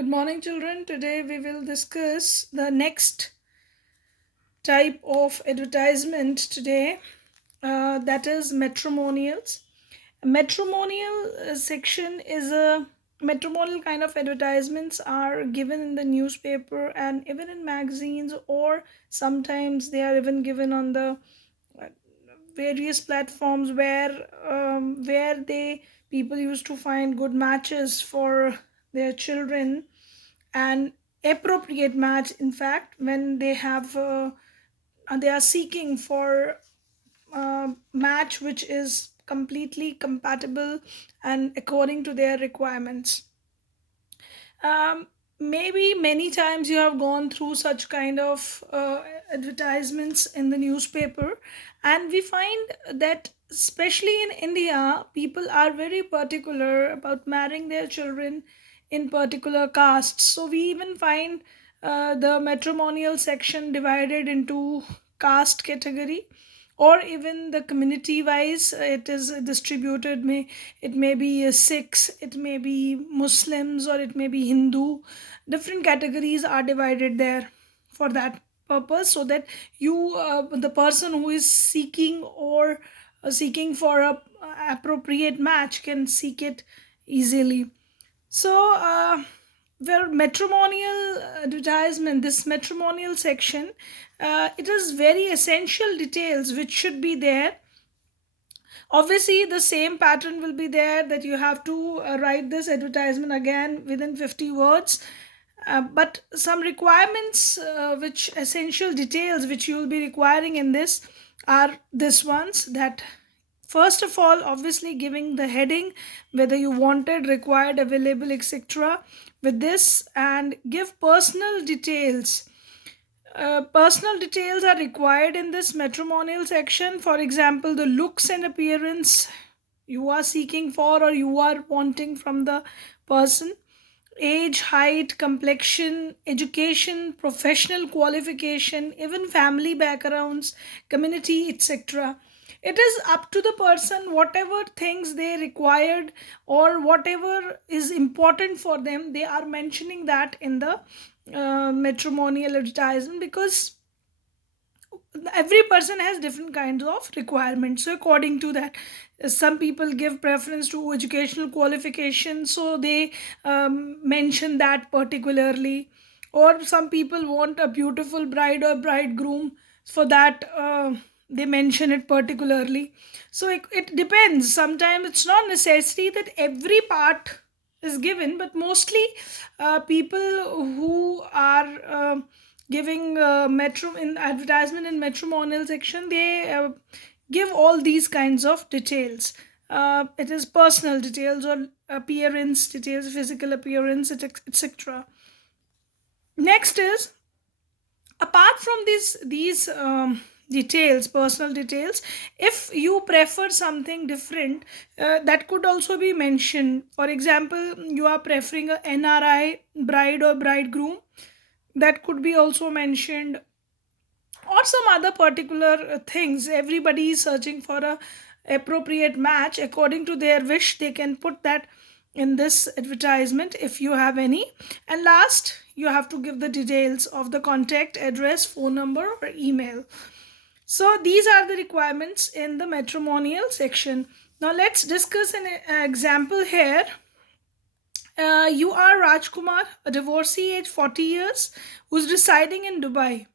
Good morning, children. Today we will discuss the next type of advertisement today, that is matrimonials. A matrimonial section is a matrimonial kind of advertisements are given in the newspaper and even in magazines, or sometimes they are even given on the uh, various platforms where they people used to find good matches for their children, an appropriate match, in fact, when they are seeking for a match which is completely compatible and according to their requirements. Maybe many times you have gone through such kind of advertisements in the newspaper, and we find that especially in India, people are very particular about marrying their children in particular castes. So we even find the matrimonial section divided into caste category, or even the community wise it is distributed. It may be Sikhs, it may be Muslims, or it may be Hindu. Different categories are divided there for that purpose, so that the person who is seeking or seeking for a appropriate match can seek it easily. So, where matrimonial advertisement, this matrimonial section, it is very essential details which should be there. Obviously, the same pattern will be there, that you have to write this advertisement again within 50 words. But some requirements, which essential details which you will be requiring in this are this ones, that first of all, obviously giving the heading, whether you wanted, required, available, etc. with this, and give personal details are required in this matrimonial section. For example, the looks and appearance you are seeking for or you are wanting from the person, age, height, complexion, education, professional qualification, even family backgrounds, community, etc. It is up to the person, whatever things they required or whatever is important for them, they are mentioning that in the matrimonial advertisement, because every person has different kinds of requirements. So according to that, some people give preference to educational qualifications, so they mention that particularly, or some people want a beautiful bride or bridegroom, for that they mention it particularly. So it depends. Sometimes it's not necessary that every part is given, but mostly people who are giving metro in advertisement in matrimonial section, they give all these kinds of details. It is personal details or appearance details, physical appearance, etc. Next is, apart from these details, personal details, if you prefer something different, that could also be mentioned. For example, you are preferring a NRI bride or bridegroom, that could be also mentioned, or some other particular things. Everybody is searching for a appropriate match according to their wish. They can put that in this advertisement if you have any. And last, you have to give the details of the contact address, phone number, or email. So these are the requirements in the matrimonial section. Now let's discuss an example here. You are Rajkumar, a divorcee age 40 years, who's residing in Dubai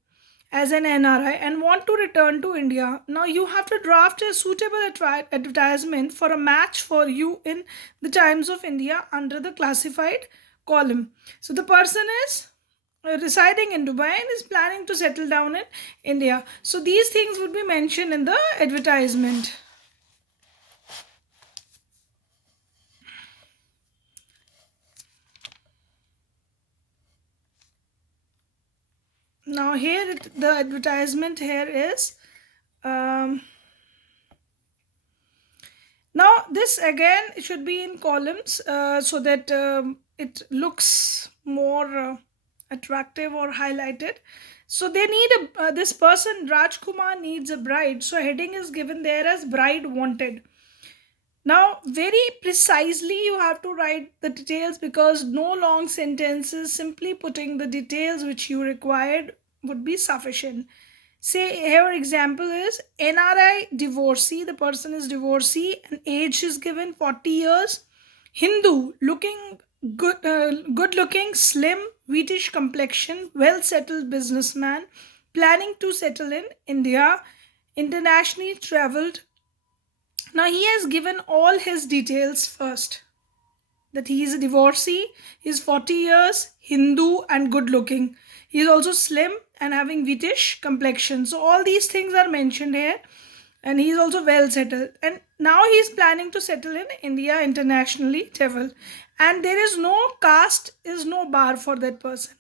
as an NRI and want to return to India. Now you have to draft a suitable advertisement for a match for you in the Times of India under the classified column. So the person is residing in Dubai and is planning to settle down in India. So these things would be mentioned in the advertisement. Now here the advertisement here is, um, now this again should be in columns, so that it looks more attractive or highlighted. So they need this person Rajkumar needs a bride, so heading is given there as bride wanted. Now, very precisely, you have to write the details because no long sentences, simply putting the details which you required would be sufficient. Say here example is NRI divorcee, the person is divorcee and age is given 40 years. Hindu, looking good looking, slim, wheatish complexion, well settled businessman, planning to settle in India, internationally traveled. Now he has given all his details first, that he is a divorcee, he is 40 years, Hindu, and good looking. He is also slim and having wheatish complexion. So, all these things are mentioned here, and he is also well settled. And now he is planning to settle in India internationally, travel. And there is no caste, is no bar for that person.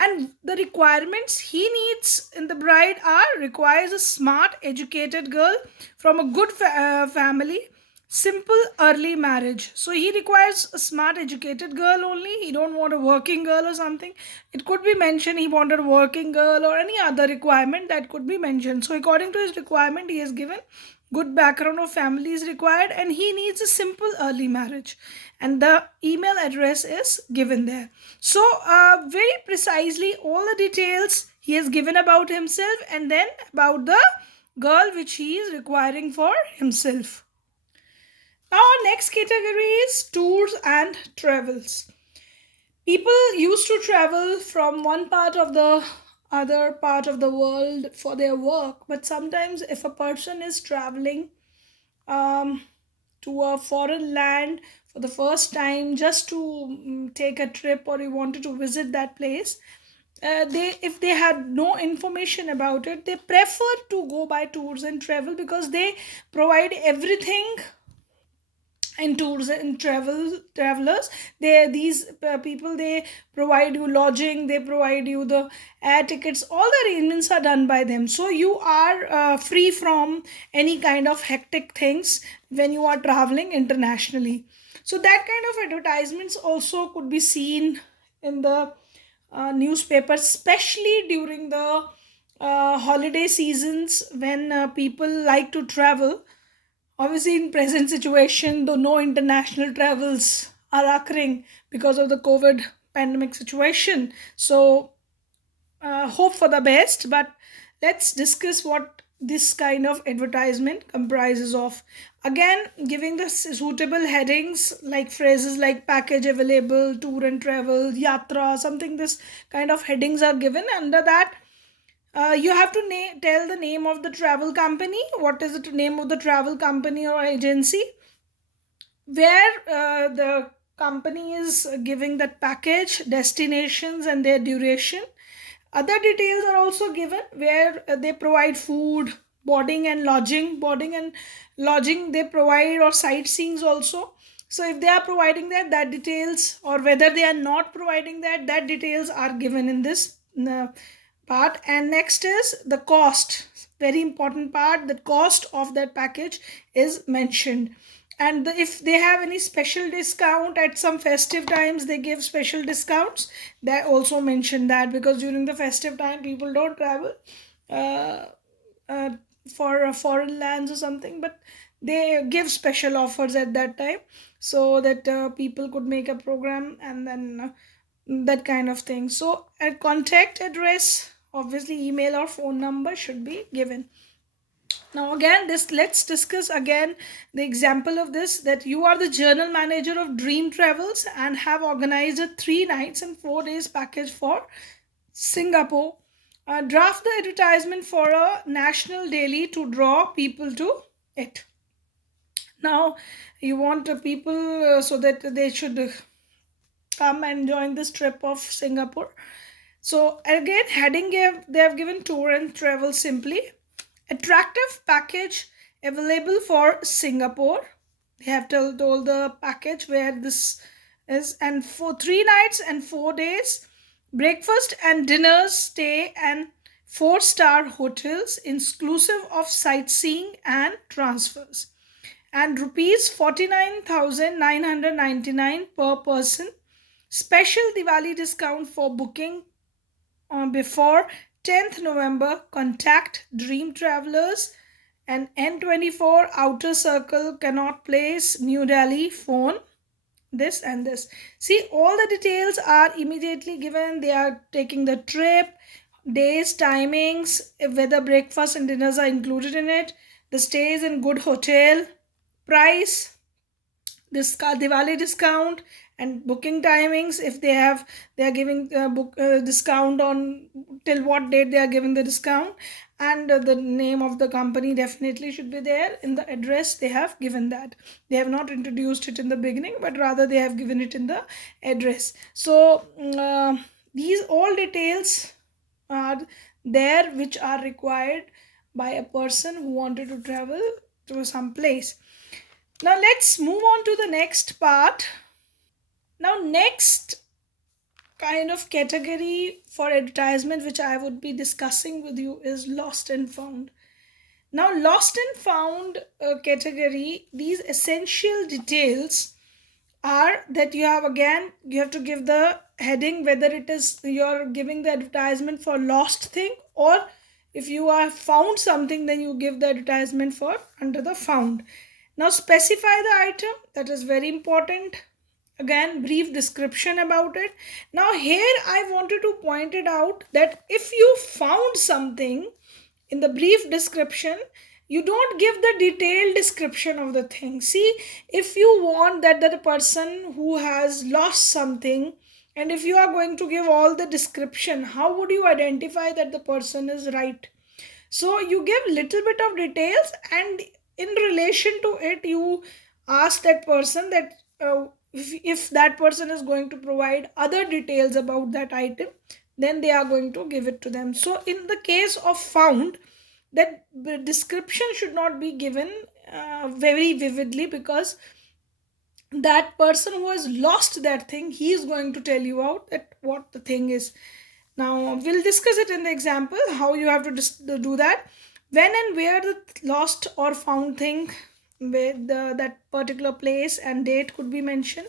And the requirements he needs in the bride are requires a smart, educated girl from a good family, simple early marriage. So he requires a smart educated girl only. He don't want a working girl or something. It could be mentioned he wanted a working girl or any other requirement that could be mentioned. So according to his requirement, he has given good background of family is required and he needs a simple early marriage, and the email address is given there. So very precisely all the details he has given about himself and then about the girl which he is requiring for himself. Now, our next category is tours and travels. People used to travel from one part of the other part of the world for their work, but sometimes if a person is traveling um, to a foreign land for the first time just to take a trip, or he wanted to visit that place, they if they had no information about it, they prefer to go by tours and travel because they provide everything in tours and travelers. They these people, they provide you lodging, they provide you the air tickets, all the arrangements are done by them, so you are free from any kind of hectic things when you are traveling internationally. So that kind of advertisements also could be seen in the newspaper, especially during the holiday seasons when people like to travel. Obviously, in present situation, though no international travels are occurring because of the COVID pandemic situation. So, hope for the best. But let's discuss what this kind of advertisement comprises of. Again, giving the suitable headings like phrases like package available, tour and travel, yatra, something this kind of headings are given. Under that, you have to tell the name of the travel company. What is the name of the travel company or agency? Where the company is giving that package, destinations, and their duration. Other details are also given where they provide food, boarding and lodging they provide, or sightseeing also. So if they are providing that, that details, or whether they are not providing that, that details are given in this part. And next is the cost, very important part, the cost of that package is mentioned. And if they have any special discount at some festive times, they give special discounts, they also mention that, because during the festive time people don't travel uh, uh, for foreign lands or something, but they give special offers at that time, so that people could make a program, and then that kind of thing. So a contact address, obviously email or phone number should be given. Now again, this let's discuss again the example of this, that you are the general manager of Dream Travels and have organized a 3 nights and 4 days package for Singapore. Draft the advertisement for a national daily to draw people to it. Now you want people so that they should come and join this trip of Singapore. So again, heading they have given tour and travel simply. Attractive package available for Singapore. They have told the package where this is, and for 3 nights and 4 days, breakfast and dinner stay and 4-star hotels, inclusive of sightseeing and transfers, and rupees 49,999 per person. Special Diwali discount for booking before 10th November. Contact Dream Travelers And N24 outer circle cannot place, New Delhi phone, this and this. See, all the details are immediately given. They are taking the trip, days, timings, whether breakfast and dinners are included in it, the stays in good hotel, price, Diwali discount, and booking timings. If they have, they are giving book discount on till what date they are giving the discount, and the name of the company definitely should be there in the address. They have given that. They have not introduced it in the beginning, but rather they have given it in the address. So these all details are there, which are required by a person who wanted to travel to some place. Now let's move on to the next part. Now, next kind of category for advertisement which I would be discussing with you is lost and found. Now, lost and found category, these essential details are that you have, again, you have to give the heading whether it is you're giving the advertisement for lost thing, or if you are found something, then you give the advertisement for under the found. Now specify the item, that is very important. Again, brief description about it. Now here I wanted to point it out that if you found something in the brief description, you don't give the detailed description of the thing. See, if you want that the person who has lost something, and if you are going to give all the description, how would you identify that the person is right? So you give little bit of details, and in relation to it you ask that person that if that person is going to provide other details about that item, then they are going to give it to them. So in the case of found, that the description should not be given very vividly, because that person who has lost that thing, he is going to tell you out that what the thing is. Now we'll discuss it in the example how you have to do that. When and where the lost or found thing, with that particular place and date could be mentioned.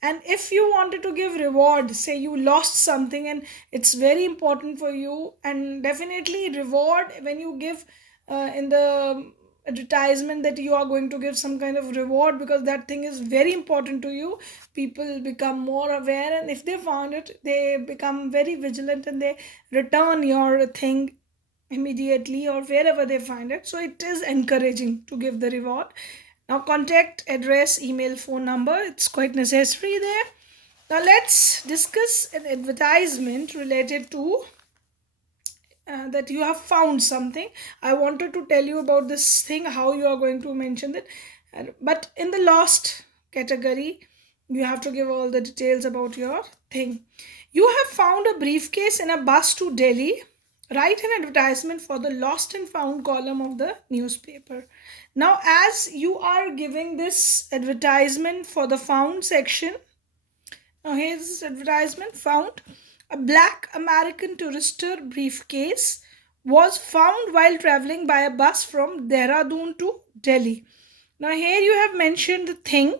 And if you wanted to give reward, say you lost something and it's very important for you, and definitely reward when you give in the advertisement that you are going to give some kind of reward because that thing is very important to you, people become more aware, and if they found it, they become very vigilant and they return your thing immediately or wherever they find it. So it is encouraging to give the reward. Now, contact address, email, phone number, it's quite necessary there. Now, let's discuss an advertisement related to that you have found something. I wanted to tell you about this thing, how you are going to mention it. But in the lost category, you have to give all the details about your thing. You have found a briefcase in a bus to Delhi. Write an advertisement for the lost and found column of the newspaper. Now, as you are giving this advertisement for the found section, now here's this advertisement found. A black American Tourister briefcase was found while traveling by a bus from Dehradun to Delhi. Now here you have mentioned the thing,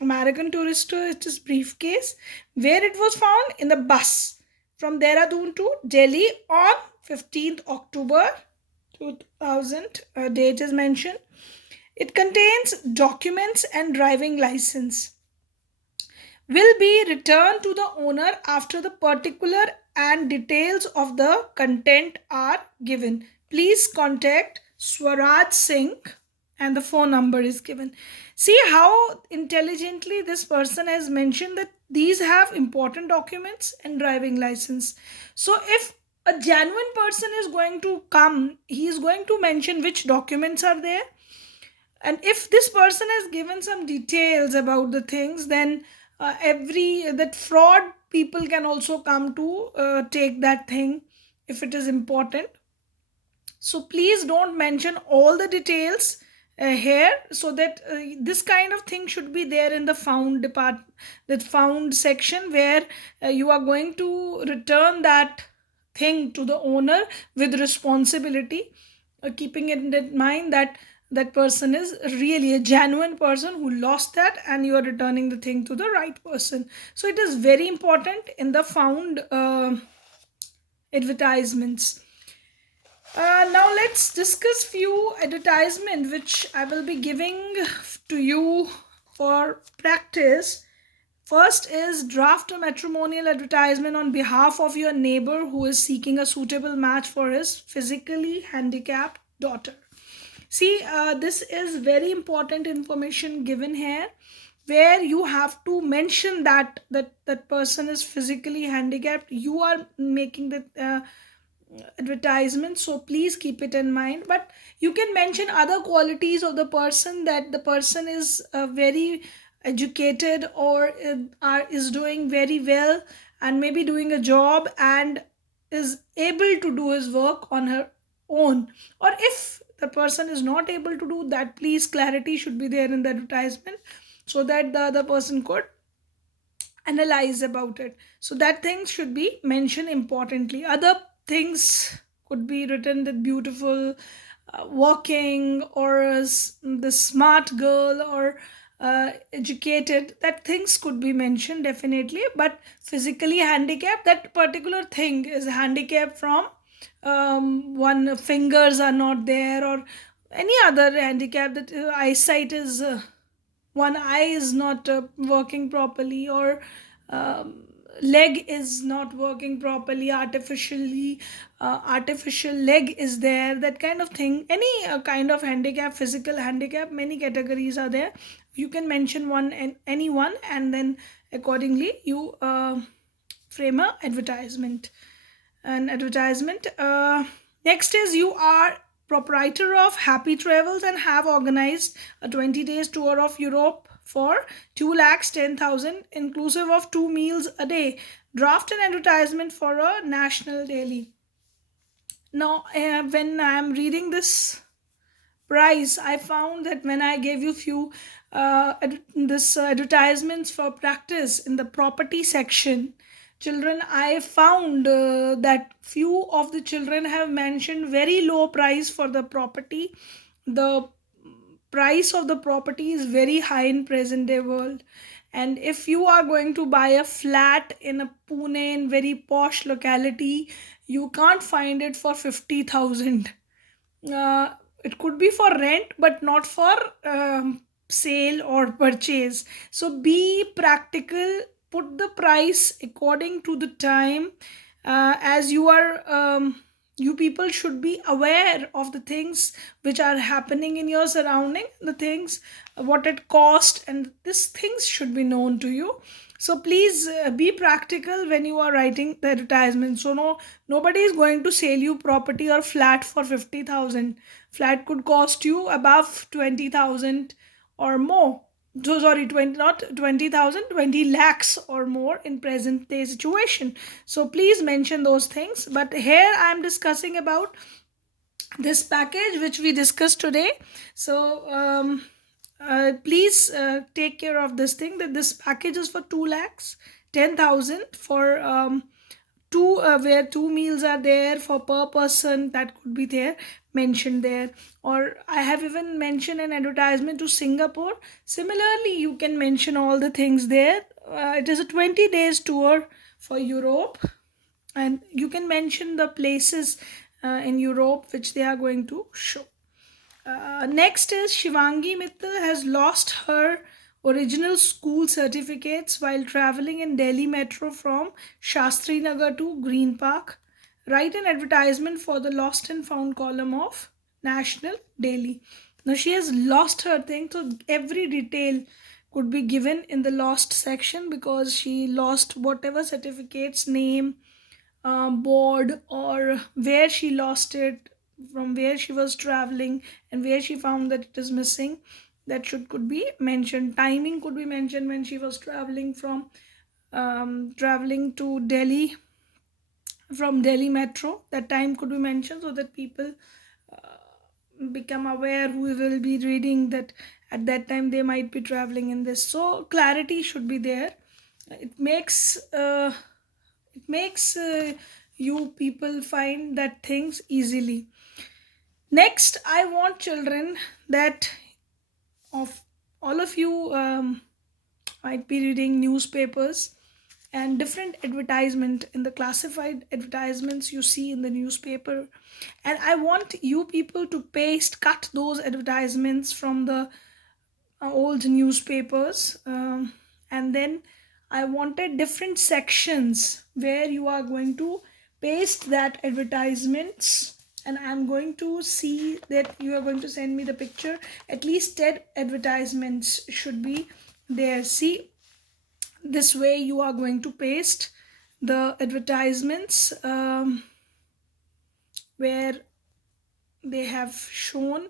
American Tourister, it is briefcase, where it was found in the bus from Dehradun to Delhi on 15th October 2000, date is mentioned. It contains documents and driving license. Will be returned to the owner after the particular and details of the content are given. Please contact Swaraj Singh, and the phone number is given. See how intelligently this person has mentioned that these have important documents and driving license. So if a genuine person is going to come, he is going to mention which documents are there. And if this person has given some details about the things, then every that fraud people can also come to take that thing if it is important. So please don't mention all the details here, so that this kind of thing should be there in the found that found section, where you are going to return that thing to the owner with responsibility, keeping it in mind that that person is really a genuine person who lost that, and you are returning the thing to the right person. So it is very important in the found advertisements. Now let's discuss few advertisement which I will be giving to you for practice. First is draft a matrimonial advertisement on behalf of your neighbor who is seeking a suitable match for his physically handicapped daughter. See, this is very important information given here, where you have to mention that person is physically handicapped. You are making the advertisement, so please keep it in mind. But you can mention other qualities of the person, that the person is very educated, or is doing very well, and maybe doing a job and is able to do his work on her own. Or if the person is not able to do that, please clarity should be there in the advertisement, so that the other person could analyze about it. So that things should be mentioned importantly. Other things could be written, that beautiful working, or the smart girl, or educated, that things could be mentioned definitely. But physically handicapped, that particular thing is handicapped from one fingers are not there, or any other handicap, that eyesight is one eye is not working properly, or um, leg is not working properly, artificial leg is there, that kind of thing. Any kind of handicap, physical handicap, many categories are there. You can mention one and any one, and then accordingly you frame a advertisement. Next is, you are proprietor of Happy Travels and have organized a 20 days tour of Europe for 2,10,000 inclusive of two meals a day. Draft an advertisement for a national daily. Now, when I am reading this price, I found that when I gave you few this advertisements for practice in the property section, children, I found that few of the children have mentioned very low price for the property. The price of the property is very high in present day world, and if you are going to buy a flat in a Pune, in very posh locality, you can't find it for 50,000. uh, it could be for rent, but not for sale or purchase. So be practical, put the price according to the time. As you are you people should be aware of the things which are happening in your surrounding, the things what it cost, and these things should be known to you. So please be practical when you are writing the advertisement. So nobody is going to sell you property or flat for 50,000. Flat could cost you above 20,000 or more. So sorry, 20, not 20,000, 20 lakhs or more in present day situation. So please mention those things. But here I am discussing about this package which we discussed today. So please take care of this thing, that this package is for 2 lakhs 10,000 for two, where two meals are there for per person, that could be there, mentioned there. Or I have even mentioned an advertisement to Singapore. Similarly, you can mention all the things there. It is a 20 days tour for Europe, and you can mention the places in Europe which they are going to show. Next is, Shivangi Mittal has lost her original school certificates while traveling in Delhi Metro from Shastri Nagar to Green Park. Write an advertisement for the lost and found column of National Daily. Now she has lost her thing, so every detail could be given in the lost section, because she lost whatever certificates, name, board, or where she lost it, from where she was traveling, and where she found that it is missing. That should could be mentioned. Timing could be mentioned, when she was traveling from traveling to Delhi from Delhi Metro. That time could be mentioned, so that people become aware, who will be reading, that at that time they might be traveling in this. So clarity should be there. It makes you people find that things easily. Next, I want children, that of all of you might be reading newspapers. and different advertisement in the classified advertisements you see in the newspaper. And I want you people to paste cut those advertisements from the old newspapers, and then I wanted different sections where you are going to paste that advertisements, and I'm going to see that you are going to send me the picture. At least 10 advertisements should be there. See, this way you are going to paste the advertisements, where they have shown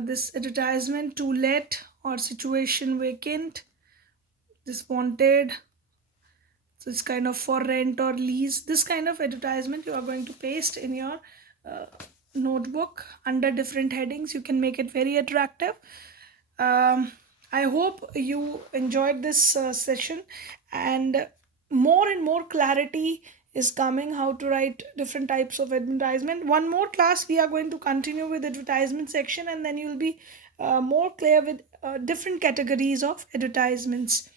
this advertisement: to let or situation vacant, this wanted. So it's kind of for rent or lease. This kind of advertisement you are going to paste in your uh, notebook under different headings. You can make it very attractive. um, I hope you enjoyed this session, and more clarity is coming how to write different types of advertisement. One more class we are going to continue with advertisement section, and then you'll be more clear with different categories of advertisements.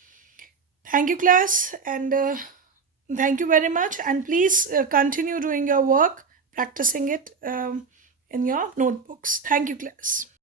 Thank you, class, and thank you very much. And please continue doing your work, practicing it in your notebooks. Thank you, class.